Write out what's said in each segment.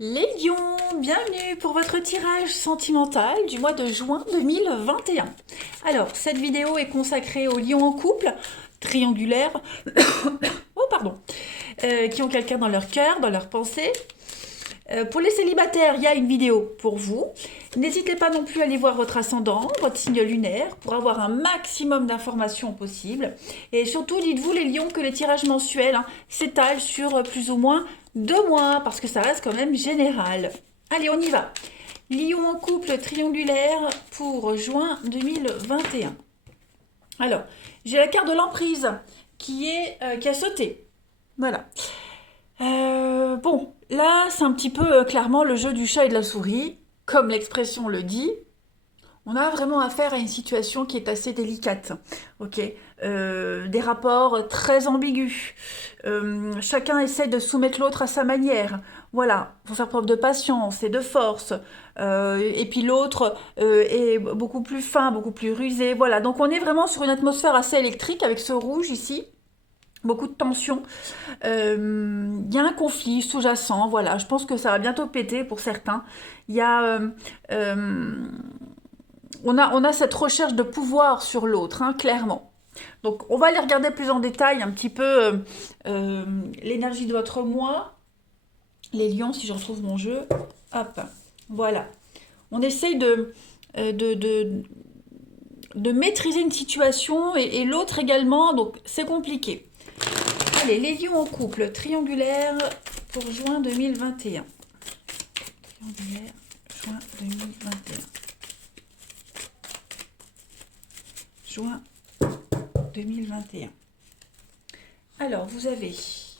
Les lions, bienvenue pour votre tirage sentimental du mois de juin 2021. Alors, cette vidéo est consacrée aux lions en couple, triangulaires, oh pardon, qui ont quelqu'un dans leur cœur, dans leur pensée. Pour les célibataires, il y a une vidéo pour vous. N'hésitez pas non plus à aller voir votre ascendant, votre signe lunaire, pour avoir un maximum d'informations possibles. Et surtout, dites-vous les lions que les tirages mensuels s'étalent sur plus ou moins 2 mois, parce que ça reste quand même général. Allez, on y va. Lion en couple triangulaire pour juin 2021. Alors, j'ai la carte de l'emprise qui a sauté. Voilà. Bon, là, c'est un petit peu clairement le jeu du chat et de la souris. Comme l'expression le dit, on a vraiment affaire à une situation qui est assez délicate. Ok. Des rapports très ambigus. Chacun essaie de soumettre l'autre à sa manière. Voilà, faut faire preuve de patience et de force. Et puis l'autre est beaucoup plus fin, beaucoup plus rusé. Voilà, donc on est vraiment sur une atmosphère assez électrique avec ce rouge ici. Beaucoup de tension. Il y a un conflit sous-jacent, voilà. Je pense que ça va bientôt péter pour certains. Il y a, euh, on a cette recherche de pouvoir sur l'autre, hein, clairement. Donc, on va aller regarder plus en détail un petit peu l'énergie de votre mois. Les lions, si je retrouve mon jeu. Hop, voilà. On essaye euh, de, de, de maîtriser une situation et l'autre également, donc c'est compliqué. Allez, les lions en couple, triangulaire pour juin 2021. Triangulaire, juin 2021. Juin 2021. Alors, vous avez ici.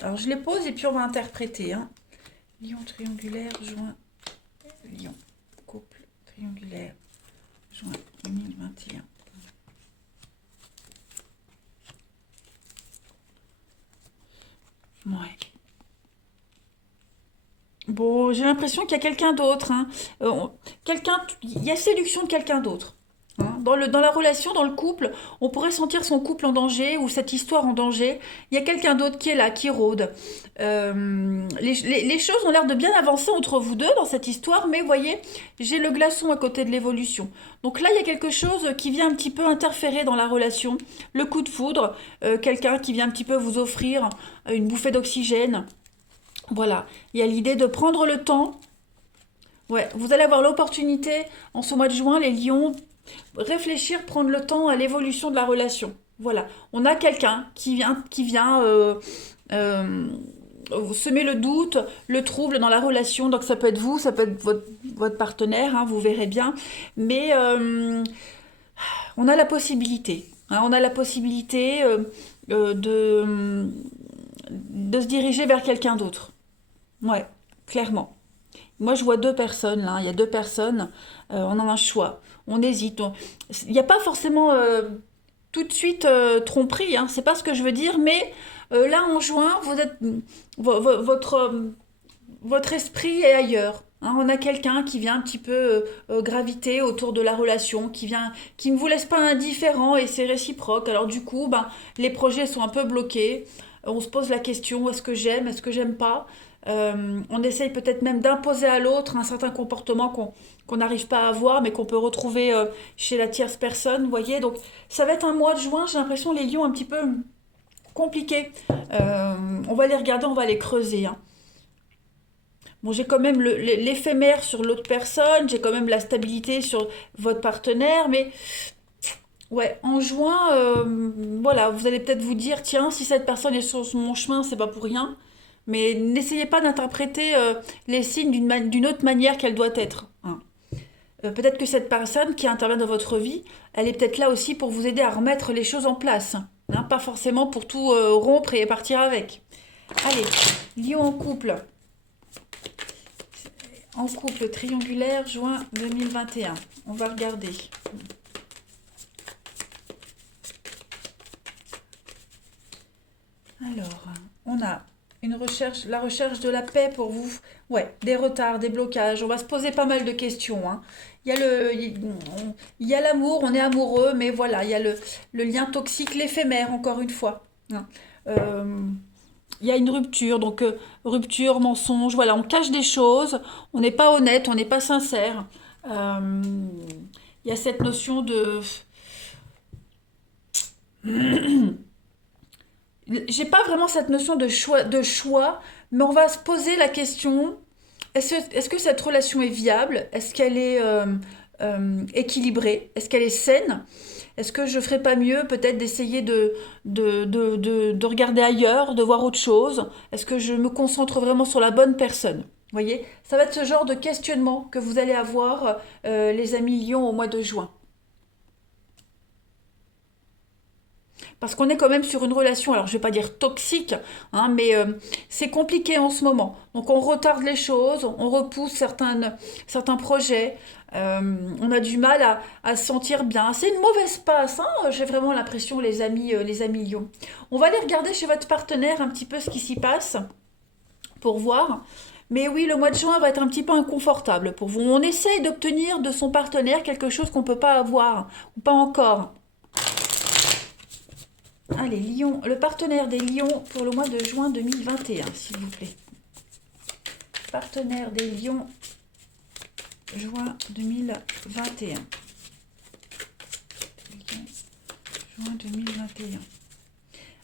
Alors, je les pose et puis on va interpréter. Hein. Lion triangulaire, juin. Lion, couple, triangulaire, juin 2021. Ouais. Bon, j'ai l'impression qu'il y a quelqu'un d'autre. Hein. Il y a séduction de quelqu'un d'autre. Hein. Dans la relation, dans le couple, on pourrait sentir son couple en danger ou cette histoire en danger. Il y a quelqu'un d'autre qui est là, qui rôde. Les choses ont l'air de bien avancer entre vous deux dans cette histoire, mais vous voyez, j'ai le glaçon à côté de l'évolution. Donc là, il y a quelque chose qui vient un petit peu interférer dans la relation. Le coup de foudre, quelqu'un qui vient un petit peu vous offrir une bouffée d'oxygène. Voilà, il y a l'idée de prendre le temps. Ouais, vous allez avoir l'opportunité en ce mois de juin, les lions, réfléchir, prendre le temps à l'évolution de la relation. Voilà, on a quelqu'un qui vient semer le doute, le trouble dans la relation. Donc ça peut être vous, ça peut être votre partenaire, hein, vous verrez bien. Mais on a la possibilité. Hein, on a la possibilité de se diriger vers quelqu'un d'autre. Ouais, clairement. Moi, je vois deux personnes là. Il y a deux personnes. On a un choix. On hésite. Il n'y a pas forcément tout de suite tromperie. Hein, c'est pas ce que je veux dire. Mais là, en juin, vous êtes votre esprit est ailleurs. Hein, on a quelqu'un qui vient un petit peu graviter autour de la relation, qui ne vous laisse pas indifférent et c'est réciproque. Alors du coup, ben, les projets sont un peu bloqués. On se pose la question, est-ce que j'aime pas. On essaye peut-être même d'imposer à l'autre un certain comportement qu'on n'arrive pas à avoir, mais qu'on peut retrouver chez la tierce personne, vous voyez. Donc ça va être un mois de juin, j'ai l'impression les lions un petit peu compliqués. On va les regarder, on va les creuser. Hein. Bon, j'ai quand même l'éphémère sur l'autre personne, j'ai quand même la stabilité sur votre partenaire, mais ouais, en juin, voilà, vous allez peut-être vous dire, tiens, si cette personne est sur mon chemin, c'est pas pour rien. Mais n'essayez pas d'interpréter les signes d'une autre manière qu'elle doit être. Hein. Peut-être que cette personne qui intervient dans votre vie, elle est peut-être là aussi pour vous aider à remettre les choses en place. Hein, pas forcément pour tout rompre et partir avec. Allez, lion en couple triangulaire, juin 2021. On va regarder. Alors, on a la recherche de la paix pour vous. Ouais, des retards, des blocages. On va se poser pas mal de questions. Hein. Il y a il y a l'amour, on est amoureux, mais voilà, il y a le lien toxique, l'éphémère, encore une fois. Hein. Euh, il y a une rupture, donc rupture, mensonge, voilà, on cache des choses, on n'est pas honnête, on n'est pas sincère. Euh, il y a cette notion de... J'ai pas vraiment cette notion de choix, mais on va se poser la question, est-ce que cette relation est viable? Est-ce qu'elle est équilibrée? Est-ce qu'elle est saine? Est-ce que je ferais pas mieux peut-être d'essayer de regarder ailleurs, de voir autre chose? Est-ce que je me concentre vraiment sur la bonne personne? Vous voyez, ça va être ce genre de questionnement que vous allez avoir, les amis Lion, au mois de juin. Parce qu'on est quand même sur une relation, alors je vais pas dire toxique, hein, mais c'est compliqué en ce moment. Donc on retarde les choses, on repousse certains projets, on a du mal à se sentir bien. C'est une mauvaise passe, hein, j'ai vraiment l'impression, les amis Lions. On va aller regarder chez votre partenaire un petit peu ce qui s'y passe pour voir. Mais oui, le mois de juin va être un petit peu inconfortable pour vous. On essaye d'obtenir de son partenaire quelque chose qu'on ne peut pas avoir, ou pas encore. Allez, Lyon, le partenaire des Lions pour le mois de juin 2021, s'il vous plaît. Partenaire des Lions, juin 2021. Lion, juin 2021.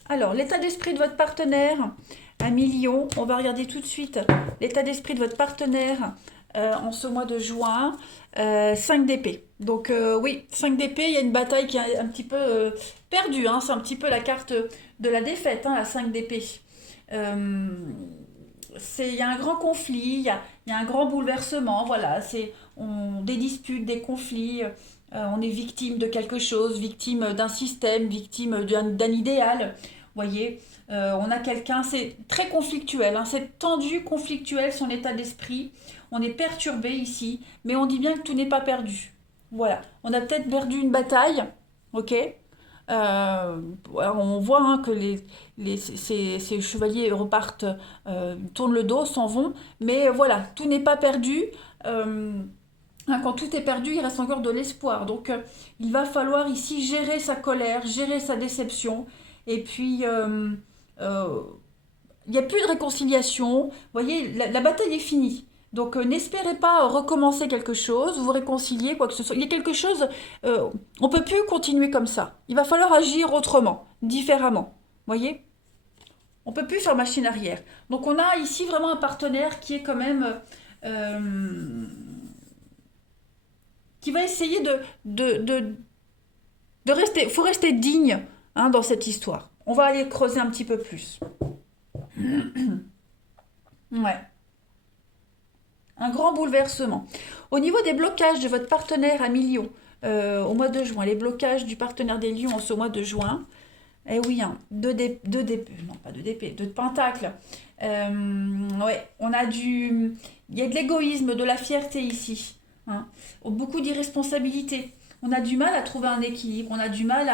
Alors, l'état d'esprit de votre partenaire, un million. On va regarder tout de suite l'état d'esprit de votre partenaire en ce mois de juin. 5 d'épée. Donc oui, 5 d'épée, il y a une bataille qui est un petit peu perdue. Hein. C'est un petit peu la carte de la défaite, hein, la 5 d'épée. Euh, il y a un grand conflit, il y a un grand bouleversement, voilà, des disputes, des conflits, on est victime de quelque chose, victime d'un système, victime d'un idéal, vous voyez. On a quelqu'un, c'est très conflictuel, hein, c'est tendu, conflictuel son état d'esprit, on est perturbé ici, mais on dit bien que tout n'est pas perdu. Voilà, on a peut-être perdu une bataille, ok. On voit hein, que ces chevaliers repartent, tournent le dos, s'en vont, mais voilà, tout n'est pas perdu. Euh, quand tout est perdu, il reste encore de l'espoir. Donc, il va falloir ici gérer sa colère, gérer sa déception. Et puis, euh, il n'y a plus de réconciliation. Vous voyez, la bataille est finie. Donc n'espérez pas recommencer quelque chose, vous réconcilier, quoi que ce soit. Il y a quelque chose, on ne peut plus continuer comme ça. Il va falloir agir autrement, différemment. Vous voyez. On ne peut plus faire machine arrière. Donc on a ici vraiment un partenaire qui est quand même... euh, qui va essayer de rester... Il faut rester digne hein, dans cette histoire. On va aller creuser un petit peu plus. Ouais. Un grand bouleversement. Au niveau des blocages de votre partenaire à millions au mois de juin, les blocages du partenaire des lions en ce mois de juin, eh oui, hein, non pas deux d'épée, deux de pentacle. Ouais, il y a de l'égoïsme, de la fierté ici, hein, beaucoup d'irresponsabilité. On a du mal à trouver un équilibre, on a du mal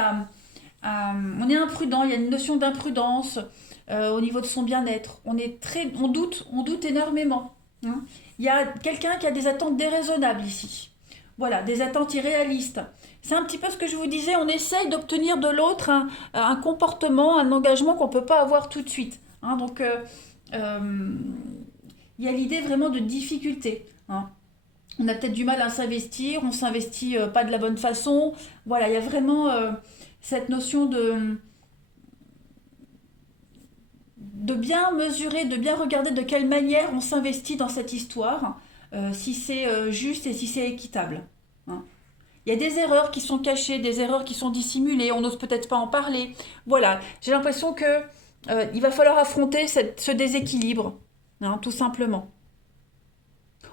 on est imprudent, il y a une notion d'imprudence au niveau de son bien-être. On doute énormément. Hein. Il y a quelqu'un qui a des attentes déraisonnables ici. Voilà, des attentes irréalistes. C'est un petit peu ce que je vous disais, on essaye d'obtenir de l'autre un comportement, un engagement qu'on ne peut pas avoir tout de suite. Hein. Donc, euh, il y a l'idée vraiment de difficulté. Hein. On a peut-être du mal à s'investir, on s'investit pas de la bonne façon. Voilà, il y a vraiment cette notion de bien mesurer, de bien regarder de quelle manière on s'investit dans cette histoire, si c'est juste et si c'est équitable. Hein. Il y a des erreurs qui sont cachées, des erreurs qui sont dissimulées, on n'ose peut-être pas en parler. Voilà, j'ai l'impression que il va falloir affronter ce déséquilibre, hein, tout simplement.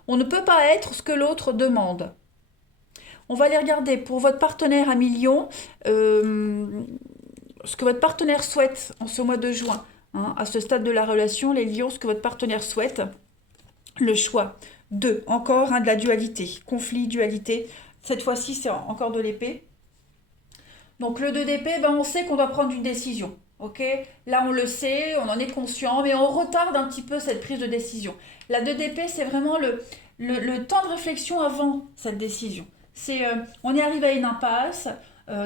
On ne peut pas être ce que l'autre demande. On va aller regarder pour votre partenaire à millions, ce que votre partenaire souhaite en ce mois de juin. Hein, à ce stade de la relation, les lions, ce que votre partenaire souhaite, le choix. Deux, encore de la dualité, conflit, dualité. Cette fois-ci, c'est encore de l'épée. Donc le 2 d'épée, ben, on sait qu'on doit prendre une décision. Ok. Là, on le sait, on en est conscient, mais on retarde un petit peu cette prise de décision. La 2 d'épée, c'est vraiment le temps de réflexion avant cette décision. On est arrivé à une impasse,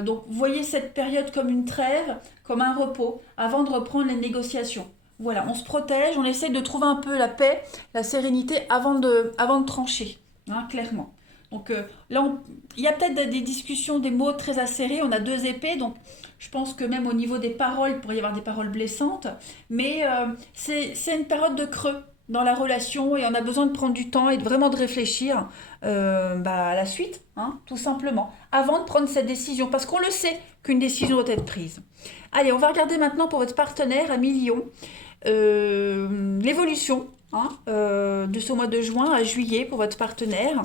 donc voyez cette période comme une trêve, comme un repos, avant de reprendre les négociations. Voilà, on se protège, on essaie de trouver un peu la paix, la sérénité avant de trancher, hein, clairement. Donc là, il y a peut-être des discussions, des mots très acérés, on a deux épées, donc je pense que même au niveau des paroles, il pourrait y avoir des paroles blessantes, mais c'est une période de creux dans la relation et on a besoin de prendre du temps et vraiment de réfléchir à la suite, hein, tout simplement, avant de prendre cette décision, parce qu'on le sait qu'une décision doit être prise. Allez, on va regarder maintenant pour votre partenaire à millions l'évolution, hein, de ce mois de juin à juillet pour votre partenaire.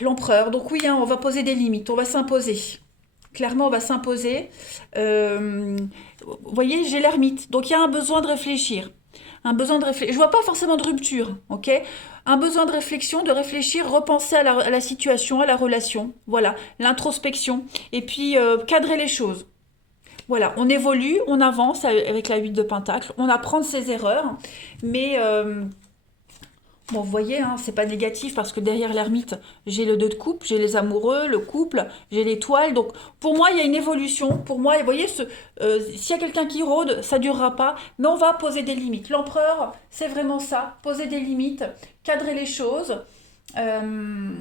L'empereur, donc oui, hein, on va poser des limites, on va s'imposer. Clairement, on va s'imposer. Vous voyez, j'ai l'ermite, donc il y a un besoin de réfléchir. Un besoin de réfléchir. Je vois pas forcément de rupture, ok? Un besoin de réflexion, de réfléchir, repenser à la situation, à la relation. Voilà, l'introspection. Et puis, cadrer les choses. Voilà, on évolue, on avance avec la 8 de Pentacle, on apprend de ses erreurs, mais bon, vous voyez, hein, c'est pas négatif parce que derrière l'ermite, j'ai le 2 de coupe, j'ai les amoureux, le couple, j'ai l'étoile. Donc pour moi, il y a une évolution. Pour moi, vous voyez, s'il y a quelqu'un qui rôde, ça durera pas, mais on va poser des limites. L'empereur, c'est vraiment ça, poser des limites, cadrer les choses. Euh,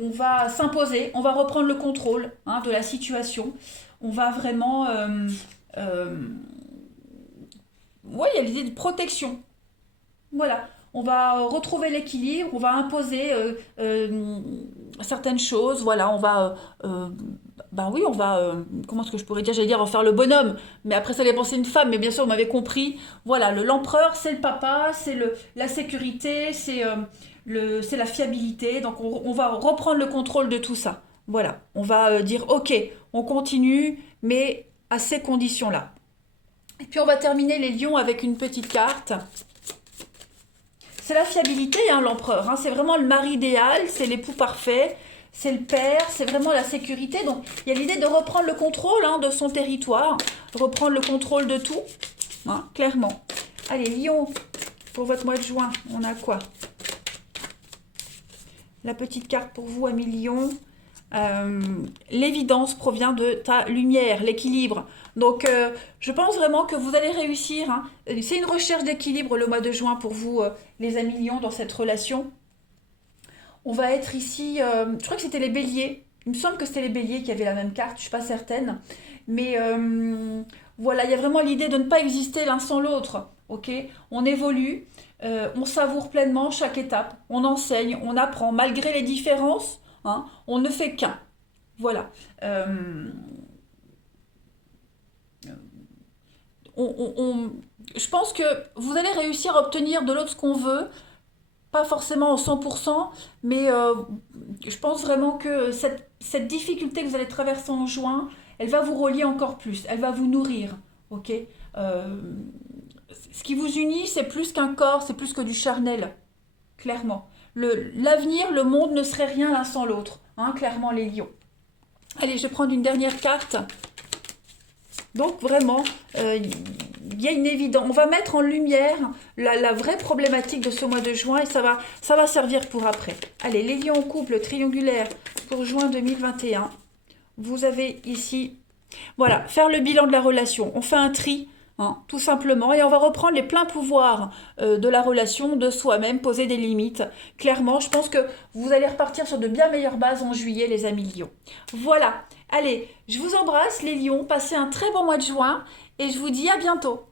on va s'imposer, on va reprendre le contrôle, hein, de la situation. On va vraiment... euh, ouais, il y a l'idée de protection. Voilà. On va retrouver l'équilibre, on va imposer certaines choses. Voilà, on va... ben oui, on va... comment est-ce que je pourrais dire? J'allais dire, on va faire le bonhomme. Mais après, ça dépend, c'est une femme. Mais bien sûr, vous m'avez compris. Voilà, l'empereur, c'est le papa, c'est la sécurité, c'est la fiabilité. Donc, on va reprendre le contrôle de tout ça. Voilà, on va dire, ok, on continue, mais à ces conditions-là. Et puis, on va terminer les lions avec une petite carte. C'est la fiabilité, hein, l'empereur. Hein. C'est vraiment le mari idéal, c'est l'époux parfait, c'est le père, c'est vraiment la sécurité. Donc, il y a l'idée de reprendre le contrôle, hein, de son territoire, reprendre le contrôle de tout, hein, clairement. Allez, Lion, pour votre mois de juin, on a quoi? La petite carte pour vous, ami Lion. L'évidence provient de ta lumière, l'équilibre. Donc, je pense vraiment que vous allez réussir. Hein. C'est une recherche d'équilibre le mois de juin pour vous, les amis Lions, dans cette relation. On va être ici, je crois que c'était les béliers. Il me semble que c'était les béliers qui avaient la même carte, je ne suis pas certaine. Mais voilà, il y a vraiment l'idée de ne pas exister l'un sans l'autre. Ok, on évolue, on savoure pleinement chaque étape, on enseigne, on apprend, malgré les différences, hein, on ne fait qu'un. Voilà. Je pense que vous allez réussir à obtenir de l'autre ce qu'on veut, pas forcément en 100%, mais je pense vraiment que cette difficulté que vous allez traverser en juin, elle va vous relier encore plus, elle va vous nourrir, ok. Euh, Ce qui vous unit, c'est plus qu'un corps, c'est plus que du charnel, clairement. L'avenir, le monde ne serait rien l'un sans l'autre, hein, clairement les lions. Allez, je vais prendre une dernière carte. Donc vraiment, il y a une évidence. On va mettre en lumière la vraie problématique de ce mois de juin et ça va servir pour après. Allez, les lions en couple triangulaire pour juin 2021. Vous avez ici, voilà, faire le bilan de la relation. On fait un tri, hein, tout simplement, et on va reprendre les pleins pouvoirs de la relation, de soi-même, poser des limites. Clairement, je pense que vous allez repartir sur de bien meilleures bases en juillet, les amis lions. Voilà. Allez, je vous embrasse les lions, passez un très bon mois de juin et je vous dis à bientôt.